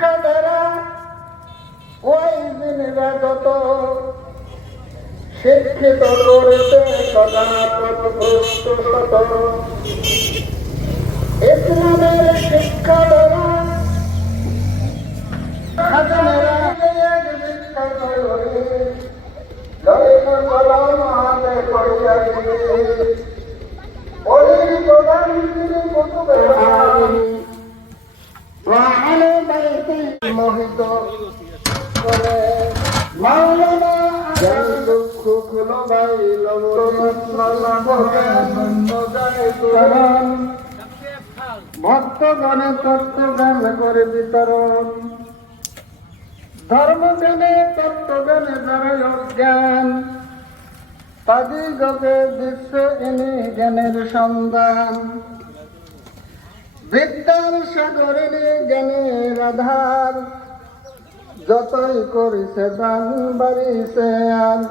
শিক্ষা দ্বারা ওই দিনরা যত শিক্ষিত করেছে সদা পথভ্রষ্ট শত। ইসলামের শিক্ষা দ্বারা কলম হাতে করিয়া দিবে ওই وعلى بيته মোহিত করে মাওলানা জ্ঞান দুঃখ খুলো বাইল কারণ ভক্তগণে তত্ত্বজ্ঞান করে বিতরণ ধর্মজ্ঞানে তত্ত্বজ্ঞানে যারা অজ্ঞান তাদিগকে দিচ্ছে এনে জ্ঞানের সন্ধান বিদ্যার সাগরে জ্ঞানের আধার। যতই করিছে দান বাড়িছে আর।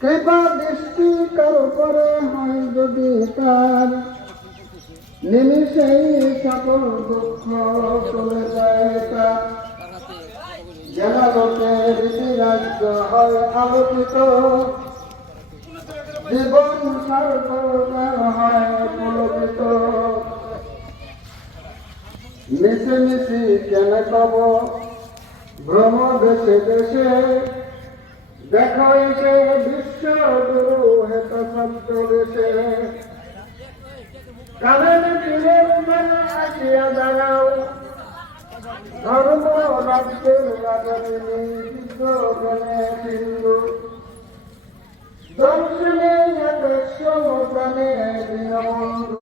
কৃপা দৃষ্টি কারও পরে হয় যদি তার। নিমিষেই সকল দুঃখ চলে যায় তার। জনলোকে রীতিরাজ্য হয় আলোকিত। জীবন সর্বদার হয় পুলকিত। মিশে মিশি কেন কব ভ্রম দেশে দেশে। দেখো এসে বিশ্ব গুরু হেত সত্য দেশে দিনের মানে আসিয়া দাঁড়াও। ধর্ম, রাজ্যের জ্ঞানে সিন্ধু দর্শনে দীনবন্ধু